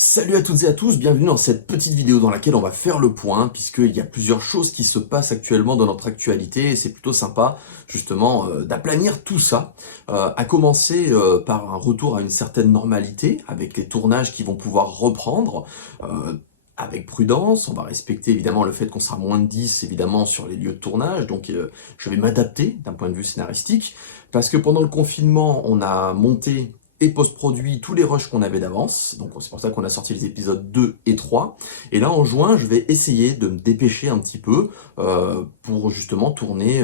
Salut à toutes et à tous, bienvenue dans cette petite vidéo dans laquelle on va faire le point, puisqu'il y a plusieurs choses qui se passent actuellement dans notre actualité, et c'est plutôt sympa, justement, d'aplanir tout ça, à commencer par un retour à une certaine normalité, avec les tournages qui vont pouvoir reprendre, euh, avec prudence. On va respecter évidemment le fait qu'on sera moins de 10 évidemment sur les lieux de tournage, donc je vais m'adapter d'un point de vue scénaristique, parce que pendant le confinement, on a monté et post-produit tous les rushs qu'on avait d'avance, donc c'est pour ça qu'on a sorti les épisodes 2 et 3, et là en juin je vais essayer de me dépêcher un petit peu pour justement tourner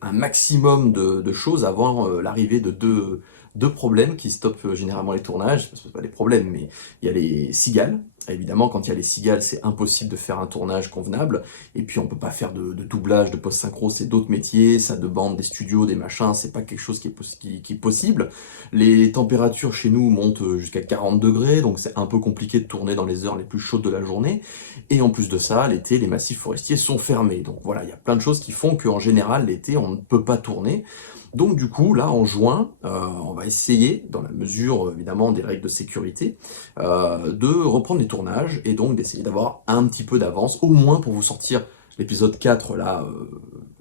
un maximum de choses avant l'arrivée de deux problèmes qui stoppent généralement les tournages, parce que c'est pas des problèmes, mais il y a les cigales. Évidemment, quand il y a les cigales, c'est impossible de faire un tournage convenable. Et puis, on peut pas faire de doublage, de post-synchro, c'est d'autres métiers, ça demande des studios, des machins, c'est pas quelque chose qui est possible. Les températures chez nous montent jusqu'à 40 degrés, donc c'est un peu compliqué de tourner dans les heures les plus chaudes de la journée. Et en plus de ça, l'été, les massifs forestiers sont fermés. Donc voilà, il y a plein de choses qui font qu'en général, l'été, on ne peut pas tourner. Donc du coup, là, en juin, on va essayer, dans la mesure évidemment des règles de sécurité, de reprendre les tournages et donc d'essayer d'avoir un petit peu d'avance, au moins pour vous sortir l'épisode 4 là,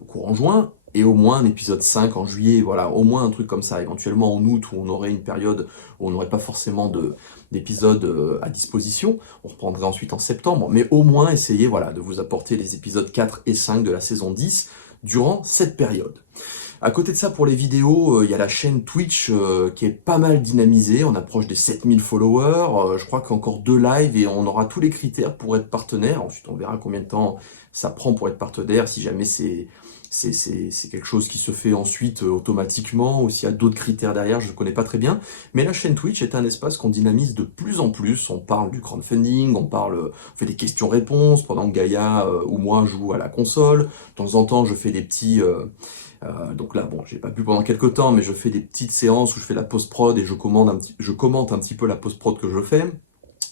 courant juin, et au moins un épisode 5 en juillet, voilà, au moins un truc comme ça, éventuellement en août où on aurait une période où on n'aurait pas forcément d'épisodes à disposition, on reprendrait ensuite en septembre, mais au moins essayer voilà, de vous apporter les épisodes 4 et 5 de la saison 10 durant cette période. À côté de ça, pour les vidéos, il y a la chaîne Twitch qui est pas mal dynamisée, on approche des 7000 followers, je crois qu'encore 2 lives et on aura tous les critères pour être partenaire. Ensuite, on verra combien de temps ça prend pour être partenaire, si jamais c'est quelque chose qui se fait ensuite automatiquement, ou s'il y a d'autres critères derrière, je ne connais pas très bien. Mais la chaîne Twitch est un espace qu'on dynamise de plus en plus, on parle du crowdfunding, on fait des questions-réponses, pendant que Gaïa ou moi joue à la console. De temps en temps, je fais des petits... donc là, bon, j'ai pas pu pendant quelques temps, mais je fais des petites séances où je fais la post-prod et je commente un petit peu la post-prod que je fais.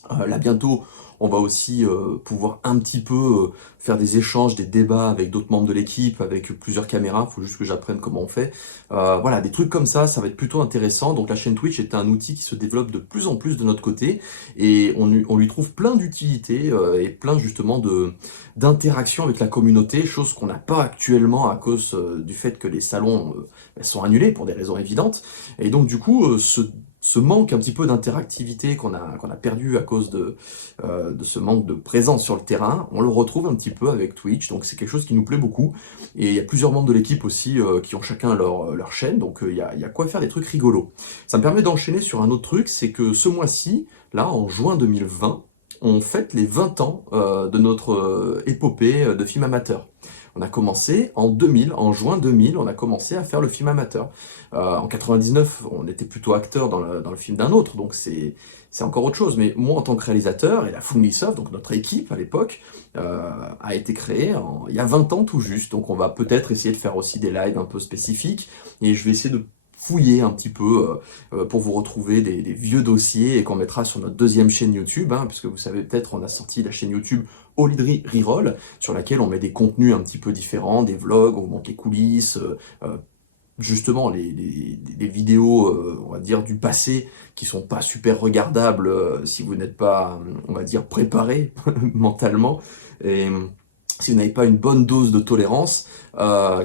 Là bientôt, on va aussi pouvoir un petit peu faire des échanges, des débats avec d'autres membres de l'équipe, avec plusieurs caméras, il faut juste que j'apprenne comment on fait. Voilà, des trucs comme ça va être plutôt intéressant. Donc la chaîne Twitch est un outil qui se développe de plus en plus de notre côté, et on lui trouve plein d'utilités et plein justement d'interactions avec la communauté, chose qu'on n'a pas actuellement à cause du fait que les salons sont annulés pour des raisons évidentes. Et donc du coup, ce manque un petit peu d'interactivité qu'on a perdu à cause de ce manque de présence sur le terrain, on le retrouve un petit peu avec Twitch, donc c'est quelque chose qui nous plaît beaucoup. Et il y a plusieurs membres de l'équipe aussi qui ont chacun leur chaîne, donc il y a quoi faire des trucs rigolos. Ça me permet d'enchaîner sur un autre truc, c'est que ce mois-ci, là en juin 2020, on fête les 20 ans de notre épopée de film amateur. On a commencé en 2000, en juin 2000, on a commencé à faire le film amateur. En 99, on était plutôt acteur dans le film d'un autre, donc c'est encore autre chose. Mais moi, en tant que réalisateur, et la Fungisoft, donc notre équipe à l'époque, a été créée il y a 20 ans tout juste. Donc on va peut-être essayer de faire aussi des lives un peu spécifiques, et je vais essayer de fouiller un petit peu pour vous retrouver des vieux dossiers et qu'on mettra sur notre deuxième chaîne YouTube, hein, puisque vous savez peut-être, on a sorti la chaîne YouTube Olidri Reroll, sur laquelle on met des contenus un petit peu différents, des vlogs, on vous montre les coulisses, justement les vidéos, on va dire, du passé, qui sont pas super regardables si vous n'êtes pas, on va dire, préparé mentalement, et si vous n'avez pas une bonne dose de tolérance,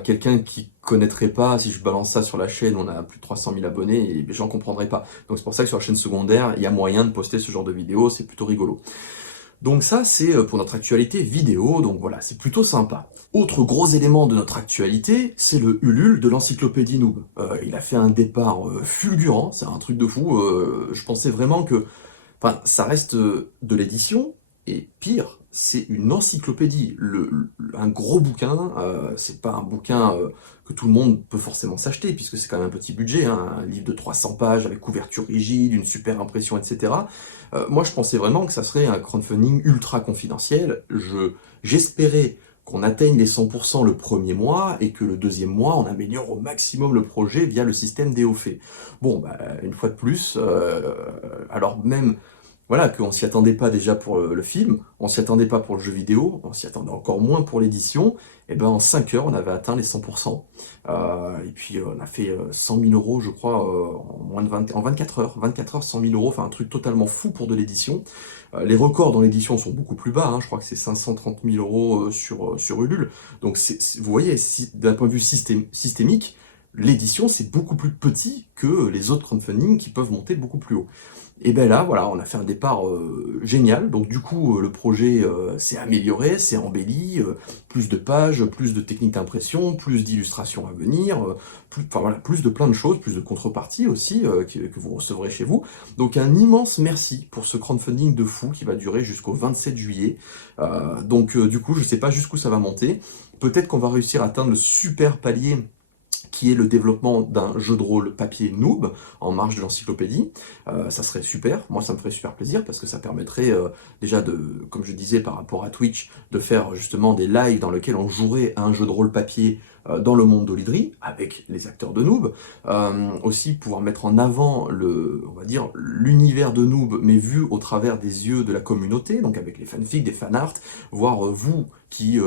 quelqu'un qui connaîtrait pas, si je balance ça sur la chaîne, on a plus de 300 000 abonnés, et les gens comprendrait pas. Donc c'est pour ça que sur la chaîne secondaire, il y a moyen de poster ce genre de vidéos, c'est plutôt rigolo. Donc ça, c'est pour notre actualité vidéo, donc voilà, c'est plutôt sympa. Autre gros élément de notre actualité, c'est le Ulule de l'encyclopédie Noob. Il a fait un départ fulgurant, c'est un truc de fou, je pensais vraiment que... Enfin, ça reste de l'édition, et pire, c'est une encyclopédie. Un gros bouquin, c'est pas un bouquin que tout le monde peut forcément s'acheter, puisque c'est quand même un petit budget, hein, un livre de 300 pages avec couverture rigide, une super impression, etc. Moi, je pensais vraiment que ça serait un crowdfunding ultra confidentiel. J'espérais qu'on atteigne les 100% le premier mois, et que le deuxième mois, on améliore au maximum le projet via le système DOF. Bon, bah, une fois de plus, alors même voilà, qu'on s'y attendait pas déjà pour le film, on s'y attendait pas pour le jeu vidéo, on s'y attendait encore moins pour l'édition, et ben en 5 heures, on avait atteint les 100%. Et puis on a fait 100 000 euros, je crois, en moins de 20, en 24 heures. 24 heures, 100 000 euros, enfin un truc totalement fou pour de l'édition. Les records dans l'édition sont beaucoup plus bas, hein, je crois que c'est 530 000 euros sur Ulule. Donc vous voyez, d'un point de vue systémique, l'édition c'est beaucoup plus petit que les autres crowdfunding qui peuvent monter beaucoup plus haut. Et ben là, voilà, on a fait un départ génial. Donc du coup, le projet s'est amélioré, s'est embelli, plus de pages, plus de techniques d'impression, plus d'illustrations à venir, enfin voilà, plus de plein de choses, plus de contreparties aussi que vous recevrez chez vous. Donc un immense merci pour ce crowdfunding de fou qui va durer jusqu'au 27 juillet. Donc du coup, je sais pas jusqu'où ça va monter. Peut-être qu'on va réussir à atteindre le super palier qui est le développement d'un jeu de rôle papier noob en marge de l'encyclopédie. Ça serait super, moi ça me ferait super plaisir parce que ça permettrait déjà de, comme je disais par rapport à Twitch, de faire justement des lives dans lesquels on jouerait à un jeu de rôle papier dans le monde d'Olydri, avec les acteurs de Noob, aussi pouvoir mettre en avant on va dire, l'univers de Noob, mais vu au travers des yeux de la communauté, donc avec les fanfics, des fanarts, voir vous qui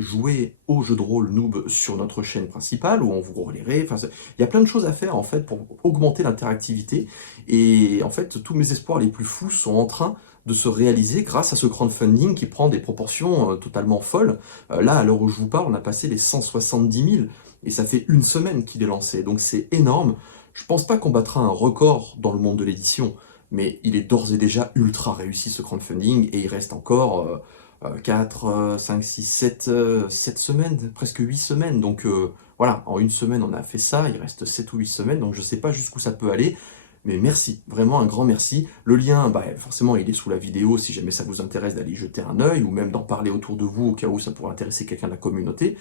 jouez au jeu de rôle Noob sur notre chaîne principale, où on vous relayerait, enfin, il y a plein de choses à faire en fait pour augmenter l'interactivité, et en fait tous mes espoirs les plus fous sont en train de se réaliser grâce à ce crowdfunding qui prend des proportions totalement folles. Là, à l'heure où je vous parle, on a passé les 170 000, et ça fait une semaine qu'il est lancé, donc c'est énorme. Je pense pas qu'on battra un record dans le monde de l'édition, mais il est d'ores et déjà ultra réussi ce crowdfunding, et il reste encore 4, 5, 6, 7 semaines, presque 8 semaines, donc voilà, en une semaine on a fait ça, il reste 7 ou 8 semaines, donc je sais pas jusqu'où ça peut aller, mais merci, vraiment un grand merci. Le lien, bah, forcément, il est sous la vidéo si jamais ça vous intéresse d'aller y jeter un œil ou même d'en parler autour de vous au cas où ça pourrait intéresser quelqu'un de la communauté.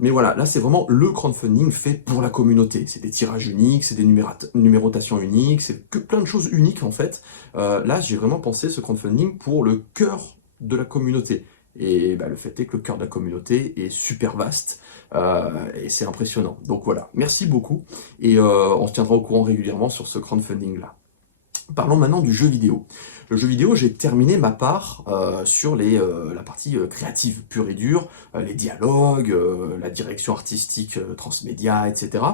Mais voilà, là c'est vraiment le crowdfunding fait pour la communauté. C'est des tirages uniques, c'est des numérotations uniques, c'est que plein de choses uniques en fait. Là j'ai vraiment pensé ce crowdfunding pour le cœur de la communauté. Et bah, le fait est que le cœur de la communauté est super vaste et c'est impressionnant. Donc voilà, merci beaucoup et on se tiendra au courant régulièrement sur ce crowdfunding là. Parlons maintenant du jeu vidéo. Le jeu vidéo, j'ai terminé ma part sur la partie créative, pure et dure, les dialogues, la direction artistique transmédia, etc.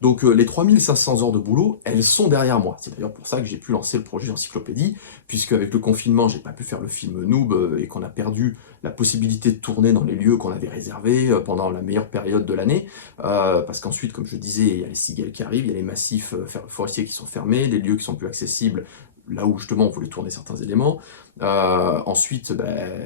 Donc les 3500 heures de boulot, elles sont derrière moi. C'est d'ailleurs pour ça que j'ai pu lancer le projet Encyclopédie, puisque avec le confinement, j'ai pas pu faire le film Noob et qu'on a perdu la possibilité de tourner dans les lieux qu'on avait réservés pendant la meilleure période de l'année. Parce qu'ensuite, comme je disais, il y a les cigales qui arrivent, il y a les massifs forestiers qui sont fermés, les lieux qui sont plus accessibles, là où justement on voulait tourner certains éléments. Ensuite,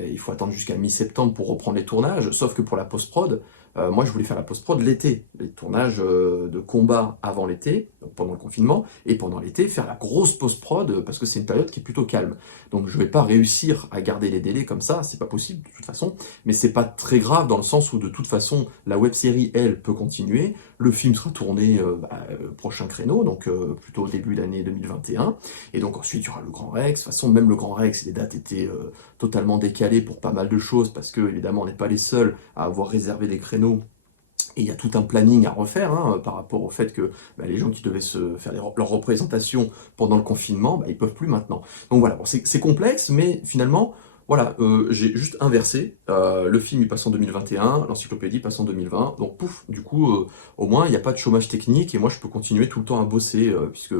il faut attendre jusqu'à mi-septembre pour reprendre les tournages, sauf que pour la post-prod, moi je voulais faire la post-prod l'été, les tournages de combat avant l'été, donc pendant le confinement, et pendant l'été faire la grosse post-prod parce que c'est une période qui est plutôt calme. Donc je vais pas réussir à garder les délais comme ça, c'est pas possible de toute façon, mais c'est pas très grave dans le sens où de toute façon la web-série elle peut continuer, le film sera tourné prochain créneau, donc plutôt au début d'année 2021, et donc ensuite il y aura le Grand Rex. De toute façon même le Grand Rex, les dates étaient totalement décalées pour pas mal de choses, parce que évidemment on n'est pas les seuls à avoir réservé des créneaux, et il y a tout un planning à refaire hein, par rapport au fait que les gens qui devaient se faire leur représentation pendant le confinement, ils peuvent plus maintenant. Donc voilà, bon, c'est complexe, mais finalement, voilà, j'ai juste inversé. Le film il passe en 2021, l'encyclopédie passe en 2020, donc pouf, du coup, au moins il n'y a pas de chômage technique, et moi je peux continuer tout le temps à bosser, puisque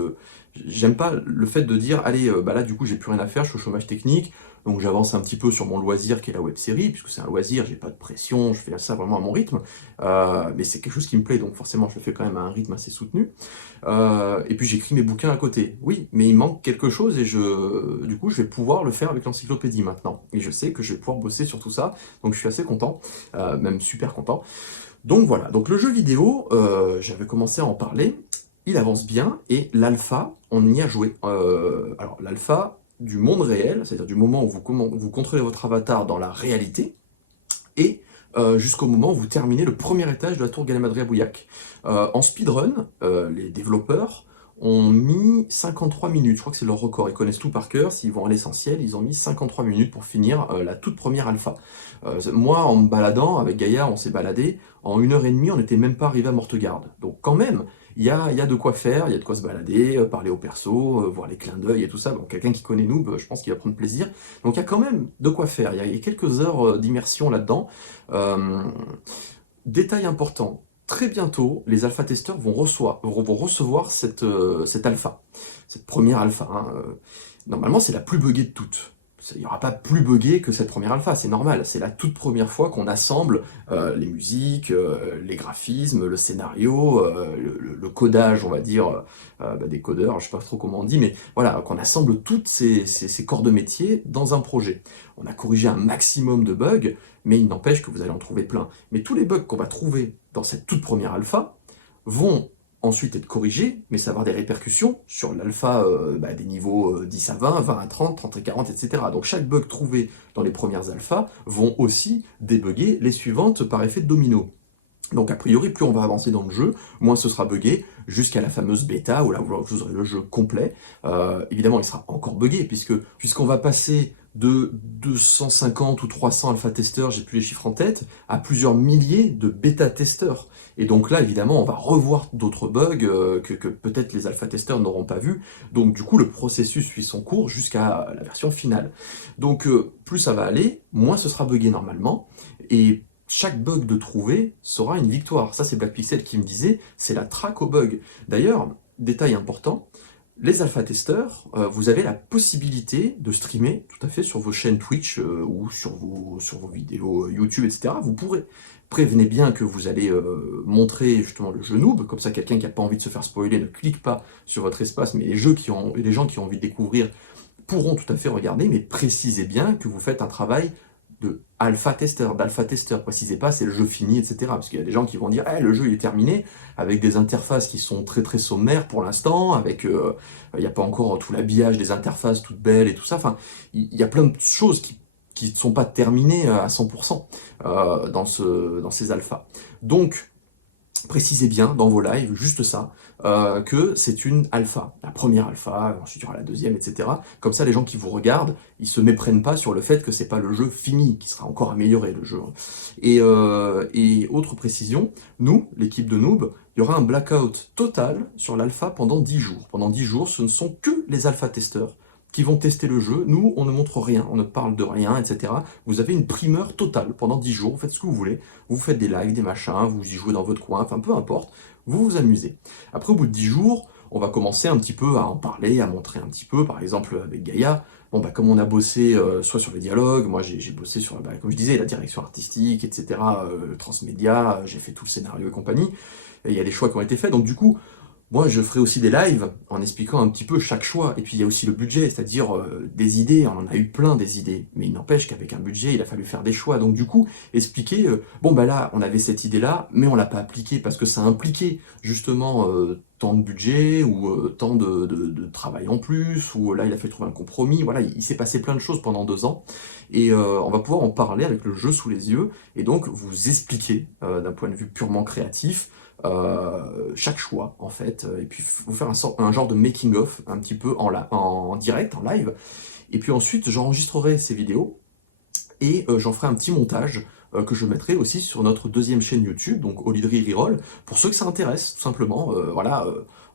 j'aime pas le fait de dire, allez, là du coup j'ai plus rien à faire, je suis au chômage technique, donc j'avance un petit peu sur mon loisir qui est la web-série, puisque c'est un loisir, j'ai pas de pression, je fais ça vraiment à mon rythme, mais c'est quelque chose qui me plaît, donc forcément je le fais quand même à un rythme assez soutenu. Et puis j'écris mes bouquins à côté. Oui, mais il manque quelque chose et du coup je vais pouvoir le faire avec l'encyclopédie maintenant. Et je sais que je vais pouvoir bosser sur tout ça, donc je suis assez content, même super content. Donc voilà, donc le jeu vidéo, j'avais commencé à en parler, il avance bien, et l'alpha, on y a joué. Alors l'alpha du monde réel, c'est-à-dire du moment où vous contrôlez votre avatar dans la réalité, et jusqu'au moment où vous terminez le premier étage de la tour Galamadria Bouillac. En speedrun, les développeurs ont mis 53 minutes, je crois que c'est leur record, ils connaissent tout par cœur, s'ils vont à l'essentiel, ils ont mis 53 minutes pour finir la toute première alpha. Moi, en me baladant, avec Gaïa, on s'est baladé, en 1 heure et demie, on n'était même pas arrivé à Mortegarde. Donc quand même, il y a de quoi faire, il y a de quoi se balader, parler au perso, voir les clins d'œil et tout ça. Bon, quelqu'un qui connaît nous, je pense qu'il va prendre plaisir. Donc il y a quand même de quoi faire, il y a quelques heures d'immersion là-dedans. Euh, Détail important, très bientôt, les alpha-testeurs vont recevoir cette alpha, cette première alpha, hein. Normalement, c'est la plus buggée de toutes. Il n'y aura pas plus buggé que cette première alpha, c'est normal. C'est la toute première fois qu'on assemble les musiques, les graphismes, le scénario, le codage, on va dire, des codeurs, je sais pas trop comment on dit, mais voilà, qu'on assemble toutes ces corps de métier dans un projet. On a corrigé un maximum de bugs, mais il n'empêche que vous allez en trouver plein. Mais tous les bugs qu'on va trouver dans cette toute première alpha vont ensuite être corrigés, mais ça va avoir des répercussions sur l'alpha des niveaux 10 à 20, 20 à 30, 30 à 40, etc. Donc chaque bug trouvé dans les premières alphas vont aussi débugger les suivantes par effet de domino. Donc a priori, plus on va avancer dans le jeu, moins ce sera buggé, jusqu'à la fameuse bêta, où là vous aurez le jeu complet. Évidemment, il sera encore buggé, puisqu'on va passer de 250 ou 300 alpha-testeurs, j'ai plus les chiffres en tête, à plusieurs milliers de bêta-testeurs. Et donc là, évidemment, on va revoir d'autres bugs que peut-être les alpha-testeurs n'auront pas vus. Donc du coup, le processus suit son cours jusqu'à la version finale. Donc plus ça va aller, moins ce sera buggé normalement. Et chaque bug de trouver sera une victoire. Ça, c'est Black Pixel qui me disait, c'est la traque au bug. D'ailleurs, détail important, les alpha-testeurs, vous avez la possibilité de streamer tout à fait sur vos chaînes Twitch ou sur vos vidéos YouTube, etc. Vous pourrez. Prévenez bien que vous allez montrer justement le jeu noob, comme ça quelqu'un qui n'a pas envie de se faire spoiler ne clique pas sur votre espace, mais les gens qui ont envie de découvrir pourront tout à fait regarder, mais précisez bien que vous faites un travail de alpha-testeur, d'alpha-testeur. Précisez pas c'est le jeu fini, etc. Parce qu'il y a des gens qui vont dire le jeu il est terminé, avec des interfaces qui sont très très sommaires pour l'instant, avec il n'y a pas encore tout l'habillage des interfaces toutes belles et tout ça. Enfin, il y a plein de choses qui ne sont pas terminées à 100% dans ces alphas. Donc, précisez bien dans vos lives, juste ça, que c'est une alpha, la première alpha, ensuite il y aura la deuxième, etc. Comme ça, les gens qui vous regardent, ils se méprennent pas sur le fait que c'est pas le jeu fini, qui sera encore amélioré, le jeu. Et autre précision, nous, l'équipe de Noob, il y aura un blackout total sur l'alpha pendant 10 jours. Pendant 10 jours, ce ne sont que les alpha-testeurs qui vont tester le jeu. Nous, on ne montre rien, on ne parle de rien, etc. Vous avez une primeur totale pendant 10 jours, vous faites ce que vous voulez, vous faites des lives, des machins, vous y jouez dans votre coin, enfin peu importe, vous vous amusez. Après, au bout de 10 jours, on va commencer un petit peu à en parler, à montrer un petit peu, par exemple avec Gaïa, bon bah comme on a bossé soit sur les dialogues, moi j'ai bossé sur, comme je disais, la direction artistique, etc., le transmédia, j'ai fait tout le scénario et compagnie, et il y a des choix qui ont été faits, donc du coup, moi, je ferai aussi des lives en expliquant un petit peu chaque choix. Et puis, il y a aussi le budget, c'est-à-dire des idées. On en a eu plein des idées. Mais il n'empêche qu'avec un budget, il a fallu faire des choix. Donc, du coup, expliquer, bon, bah là, on avait cette idée-là, mais on l'a pas appliquée parce que ça impliquait justement tant de budget ou tant de travail en plus, ou là, il a fait trouver un compromis. Voilà, il s'est passé plein de choses pendant 2 ans. Et on va pouvoir en parler avec le jeu sous les yeux. Et donc, vous expliquer d'un point de vue purement créatif chaque choix en fait, et puis vous faire un genre de making of un petit peu en direct, en live, et puis ensuite j'enregistrerai ces vidéos et j'en ferai un petit montage que je mettrai aussi sur notre deuxième chaîne YouTube, donc Olidri Reroll, pour ceux que ça intéresse, tout simplement. Voilà,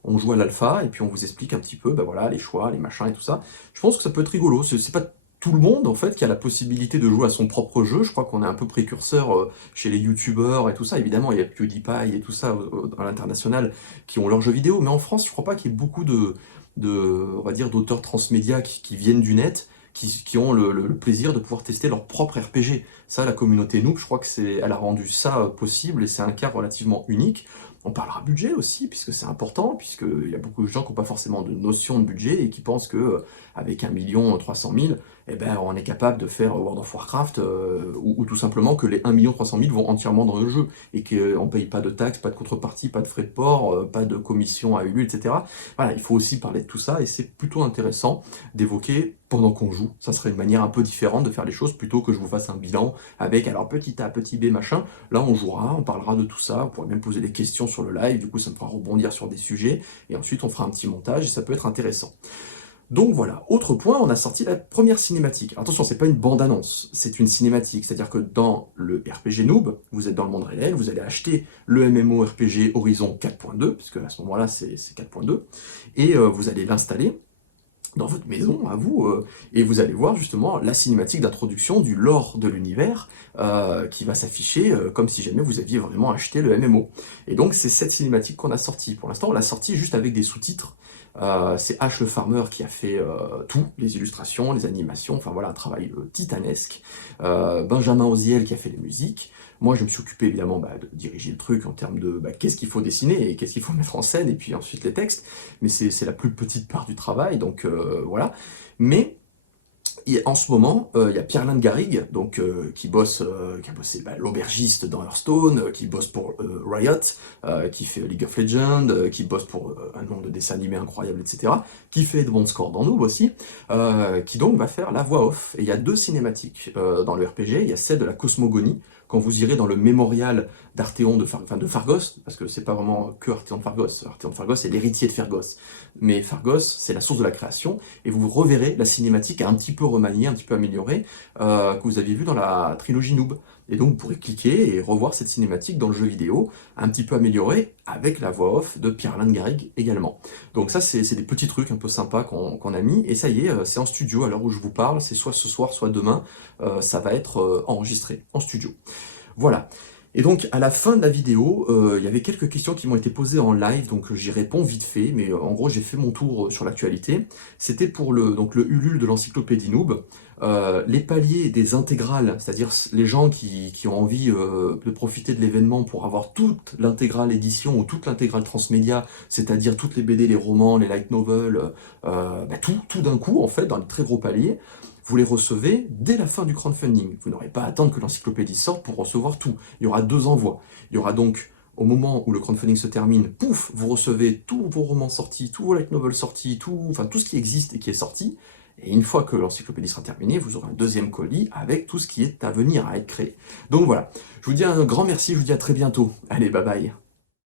on joue à l'alpha, et puis on vous explique un petit peu, ben voilà, les choix, les machins et tout ça. Je pense que ça peut être rigolo, c'est pas tout le monde, en fait, qui a la possibilité de jouer à son propre jeu. Je crois qu'on est un peu précurseur chez les youtubeurs et tout ça. Évidemment, il y a PewDiePie et tout ça à l'international qui ont leurs jeux vidéo, mais en France, je crois pas qu'il y ait beaucoup on va dire, d'auteurs transmédia qui viennent du net, qui ont le plaisir de pouvoir tester leur propre RPG. Ça, la communauté Noob, je crois que elle a rendu ça possible, et c'est un cas relativement unique. On parlera budget aussi, puisque c'est important, puisqu'il y a beaucoup de gens qui n'ont pas forcément de notion de budget et qui pensent que avec 1 300 000, eh ben, on est capable de faire World of Warcraft, ou tout simplement que les 1 300 000 vont entièrement dans le jeu, et qu'on ne paye pas de taxes, pas de contrepartie, pas de frais de port, pas de commission à Ulule, etc. Voilà, il faut aussi parler de tout ça, et c'est plutôt intéressant d'évoquer pendant qu'on joue. Ça serait une manière un peu différente de faire les choses, plutôt que je vous fasse un bilan avec, alors petit A, petit B, machin. Là, on jouera, on parlera de tout ça, on pourrait même poser des questions sur le live, du coup ça me fera rebondir sur des sujets, et ensuite on fera un petit montage, et ça peut être intéressant. Donc voilà, autre point, on a sorti la première cinématique. Alors attention, c'est pas une bande-annonce, c'est une cinématique, c'est-à-dire que dans le RPG Noob, vous êtes dans le monde réel, vous allez acheter le MMORPG Horizon 4.2, puisque à ce moment-là c'est 4.2, et vous allez l'installer dans votre maison, à vous, et vous allez voir justement la cinématique d'introduction du lore de l'univers qui va s'afficher comme si jamais vous aviez vraiment acheté le MMO. Et donc c'est cette cinématique qu'on a sortie. Pour l'instant, on l'a sortie juste avec des sous-titres. C'est H le Farmer qui a fait tout, les illustrations, les animations, enfin voilà, un travail titanesque. Benjamin Oziel qui a fait les musiques. Moi, je me suis occupé évidemment de diriger le truc en termes de qu'est-ce qu'il faut dessiner et qu'est-ce qu'il faut mettre en scène, et puis ensuite les textes. Mais c'est la plus petite part du travail, donc voilà. Mais en ce moment, il y a Pierre-Alain Garrigue, donc, qui a bossé l'aubergiste dans Hearthstone, qui bosse pour Riot, qui fait League of Legends, qui bosse pour un nombre de dessins animés incroyables, etc., qui fait de bons scores dans Noob aussi, qui donc va faire la voix off. Et il y a 2 cinématiques dans le RPG, il y a celle de la cosmogonie, quand vous irez dans le mémorial d'Arthéon de Phargos, parce que c'est pas vraiment que Arthéon de Phargos est l'héritier de Phargos, mais Phargos c'est la source de la création, et vous reverrez la cinématique un petit peu remaniée, un petit peu améliorée, que vous aviez vu dans la trilogie Noob. Et donc vous pourrez cliquer et revoir cette cinématique dans le jeu vidéo, un petit peu améliorée, avec la voix off de Pierre-Alain Garrigue également. Donc ça c'est des petits trucs un peu sympas qu'on a mis, et ça y est, c'est en studio à l'heure où je vous parle, c'est soit ce soir, soit demain, ça va être enregistré en studio. Voilà. Et donc, à la fin de la vidéo, il y avait quelques questions qui m'ont été posées en live, donc j'y réponds vite fait, mais en gros, j'ai fait mon tour sur l'actualité. C'était pour donc le Ulule de l'encyclopédie Noob, les paliers des intégrales, c'est-à-dire les gens qui ont envie de profiter de l'événement pour avoir toute l'intégrale édition ou toute l'intégrale transmédia, c'est-à-dire toutes les BD, les romans, les light novels, tout d'un coup, en fait, dans les très gros paliers. Vous les recevez dès la fin du crowdfunding. Vous n'aurez pas à attendre que l'encyclopédie sorte pour recevoir tout. Il y aura 2 envois. Il y aura donc, au moment où le crowdfunding se termine, pouf, vous recevez tous vos romans sortis, tous vos light novels sortis, tout ce qui existe et qui est sorti. Et une fois que l'encyclopédie sera terminée, vous aurez un 2e colis avec tout ce qui est à venir, à être créé. Donc voilà, je vous dis un grand merci, je vous dis à très bientôt. Allez, bye bye.